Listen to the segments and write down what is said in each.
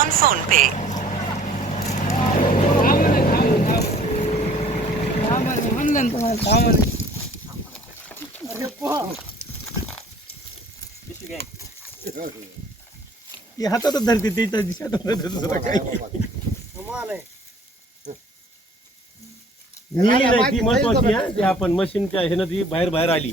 on phone pay. ये हातात धरते त्याच्या दिशात दुसरं काही निळी नाही। ती महत्वाची आहे आपण मशीनच्या ह्यानं बाहर बाहेर बाहेर आली।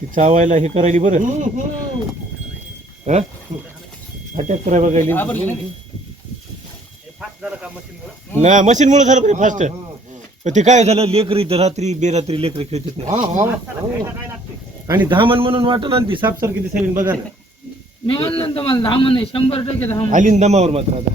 ती चावायला हे करायली बरं. अटॅक करायला बघायली ना मशीन मुळे झालं बरे फास्ट पण ते काय झालं लेकरी रात्री बेरात्री लेकरी खेळतात नाही आणि धामण म्हणून वाटलं ना ती सापसारखी दिसायली बघा ना. मी म्हणलं ना तुम्हाला दहा म्हणे शंभर टक्के दहा म्हणे आली ना दमावर मात्र आता.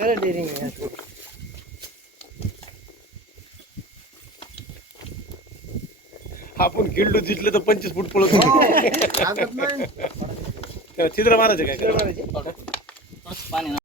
खरं डेअरिंग आहे आपण किल्डू दिसलं तर पंचवीस फूट पळत होतो. त्याला छिद्र मारायचं काय? पाणी